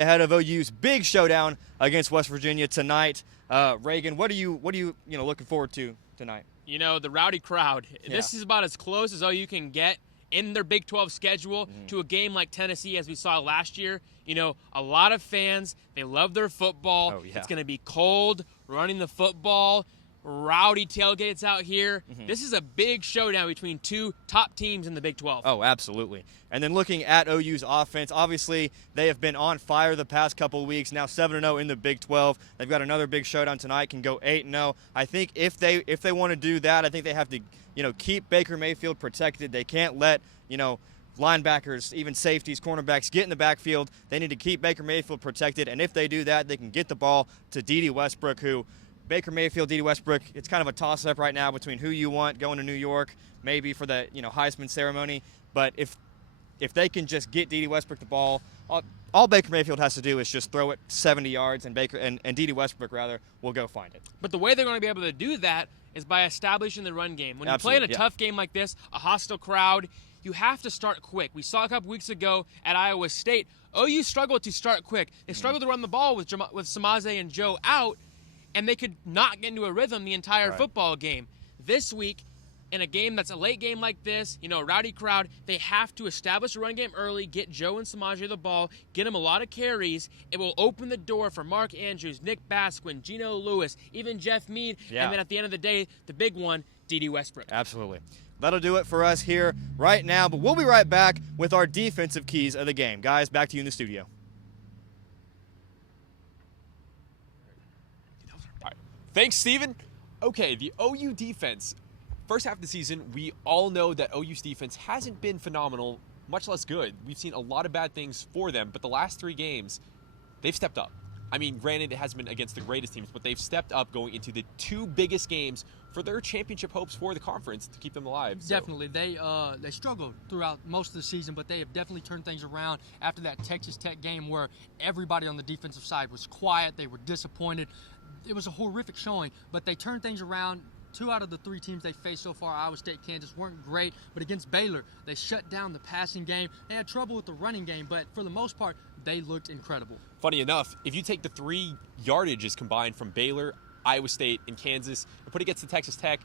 ahead of OU's big showdown against West Virginia tonight. Reagan, what are you looking forward to tonight? You know, the rowdy crowd. Yeah. This is about as close as OU can get in their Big 12 schedule to a game like Tennessee as we saw last year. You know, a lot of fans, they love their football. Oh, yeah. It's going to be cold, running the football, rowdy tailgates out here. This is a big showdown between two top teams in the Big 12. Oh, absolutely. And then looking at OU's offense, obviously they have been on fire the past couple of weeks. Now 7-0 in the Big 12. They've got another big showdown tonight. Can go 8-0. I think if they want to do that, I think they have to keep Baker Mayfield protected. They can't let linebackers, even safeties, cornerbacks get in the backfield. They need to keep Baker Mayfield protected. And if they do that, they can get the ball to Dede Westbrook, who Baker Mayfield, Dede Westbrook, it's kind of a toss-up right now between who you want going to New York, maybe for the Heisman ceremony. But if they can just get Dede Westbrook the ball, all Baker Mayfield has to do is just throw it 70 yards, and Dede Westbrook will go find it. But the way they're going to be able to do that is by establishing the run game. When you play in a tough game like this, a hostile crowd, you have to start quick. We saw a couple weeks ago at Iowa State, OU struggled to start quick. They struggled to run the ball with Samaje and Joe out, and they could not get into a rhythm the entire football game. This week, in a game that's a late game like this, a rowdy crowd, they have to establish a run game early, get Joe and Samaje the ball, get them a lot of carries. It will open the door for Mark Andrews, Nick Basquin, Geno Lewis, even Jeff Mead, and then at the end of the day, the big one, Dede Westbrook. Absolutely. That'll do it for us here right now, but we'll be right back with our defensive keys of the game. Guys, back to you in the studio. Thanks, Steven. Okay, the OU defense. First half of the season, we all know that OU's defense hasn't been phenomenal, much less good. We've seen a lot of bad things for them, but the last 3 games, they've stepped up. I mean, granted, it hasn't been against the greatest teams, but they've stepped up going into the 2 biggest games for their championship hopes for the conference to keep them alive. Definitely. They struggled throughout most of the season, but they have definitely turned things around after that Texas Tech game where everybody on the defensive side was quiet. They were disappointed. It was a horrific showing, but they turned things around. 2 out of the 3 teams they faced so far, Iowa State, Kansas, weren't great. But against Baylor, they shut down the passing game. They had trouble with the running game, but for the most part, they looked incredible. Funny enough, if you take the 3 yardages combined from Baylor, Iowa State, and Kansas and put it against the Texas Tech,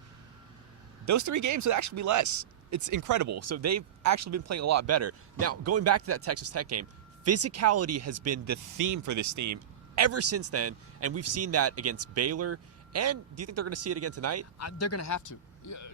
those 3 games would actually be less. It's incredible. So they've actually been playing a lot better. Now, going back to that Texas Tech game, physicality has been the theme for this team ever since then, and we've seen that against Baylor. And do you think they're going to see it again tonight? They're going to have to.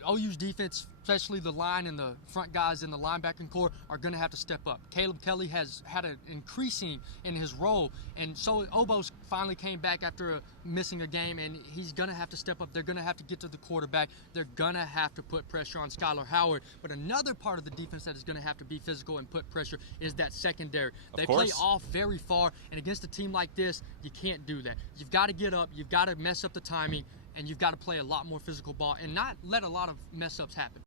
OU's defense, especially the line and the front guys in the linebacking core, are going to have to step up. Caleb Kelly has had an increasing in his role, and so Obos finally came back after missing a game, and he's going to have to step up. They're going to have to get to the quarterback. They're going to have to put pressure on Skylar Howard. But another part of the defense that is going to have to be physical and put pressure is that secondary. They play off very far, and against a team like this, you can't do that. You've got to get up. You've got to mess up the timing. And you've got to play a lot more physical ball and not let a lot of mess-ups happen.